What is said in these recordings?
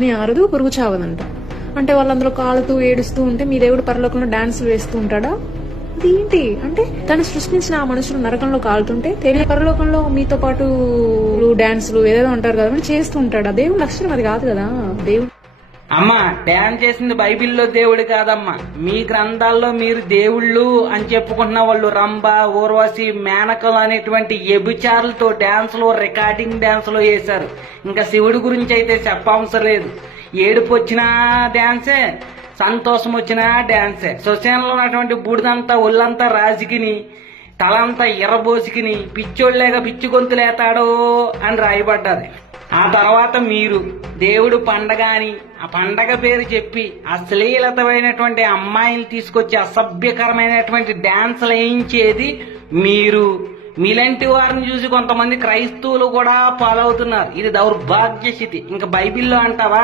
నీ ఆరదు పురుగు చావదంట. అంటే వాళ్ళందరూ కాలుతూ ఏడుస్తూ ఉంటే మీ దేవుడు పరలోకంలో డాన్సులు వేస్తూ ఉంటాడా? అదేంటి అంటే తను సృష్టించిన ఆ మనుషులు నరకంలో కాలుతుంటే తెలియ పరలోకంలో మీతో పాటు డాన్సులు ఏదేదో అంటారు కదా చేస్తూ ఉంటాడా? దేవుడు లక్షణం అది కాదు కదా. దేవుడు అమ్మా డ్యాన్స్ చేసింది బైబిల్లో దేవుడు కాదమ్మా. మీ గ్రంథాల్లో మీరు దేవుళ్ళు అని చెప్పుకున్న వాళ్ళు రంభ, ఊర్వశి, మేనకలు అనేటువంటి వ్యభిచారులతో డ్యాన్సులు, రికార్డింగ్ డ్యాన్సులు వేశారు. ఇంకా శివుడి గురించి అయితే చెప్పవసరం లేదు. ఏడుపు వచ్చినా డ్యాన్సే, సంతోషం వచ్చినా డ్యాన్సే. శ్మశానంలో ఉన్నటువంటి బూడిదంతా ఒళ్ళంతా రాజికిని, తలంతా ఎర్రబోసికిని పిచ్చోళ్ళేగా పిచ్చి గొంతులేతాడో అని రాయబడ్డది. ఆ తర్వాత మీరు దేవుడు పండగ అని ఆ పండగ పేరు చెప్పి అశ్లీలతమైనటువంటి అమ్మాయిలు తీసుకొచ్చి అసభ్యకరమైనటువంటి డాన్సులు వేయించేది మీరు. మీలాంటి వారిని చూసి కొంతమంది క్రైస్తవులు కూడా ఫాలో అవుతున్నారు. ఇది దౌర్భాగ్య స్థితి. ఇంకా బైబిల్లో అంటావా,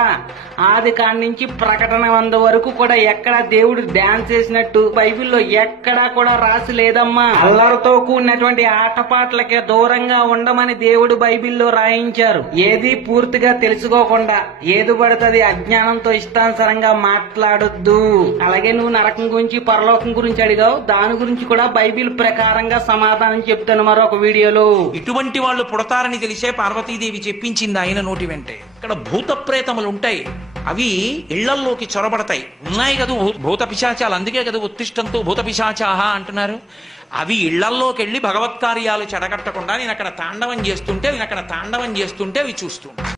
ఆది కాడి నుంచి ప్రకటన 100 వరకు కూడా ఎక్కడ దేవుడు డాన్స్ చేసినట్టు బైబిల్లో ఎక్కడా కూడా రాసి లేదమ్మా. అల్లరితో కూడినటువంటి ఆటపాటలకి దూరంగా ఉండమని దేవుడు బైబిల్లో రాయించారు. ఏది పూర్తిగా తెలుసుకోకుండా ఏది పడుతుంది అజ్ఞానంతో ఇష్టానుసారంగా మాట్లాడొద్దు. అలాగే నువ్వు నరకం గురించి పరలోకం గురించి అడిగావు, దాని గురించి కూడా బైబిల్ ప్రకారంగా సమాధానం చెప్తాను మరొక వీడియోలో. ఇటువంటి వాళ్ళు పుడతారని తెలిసే పార్వతీదేవి చెప్పించింది ఆయన నోటి వెంటే. ఇక్కడ భూత ప్రేతములు ఉంటాయి, అవి ఇళ్లల్లోకి చొరబడతాయి. ఉన్నాయి కదా భూత పిశాచాలు, అందుకే కదా ఉత్తిష్టంతో భూత పిశాచాహ అంటున్నారు. అవి ఇళ్లల్లోకి వెళ్ళి భగవత్కార్యాలు చెడగట్టకుండా నేను అక్కడ తాండవం చేస్తుంటే అవి చూస్తుంటాయి.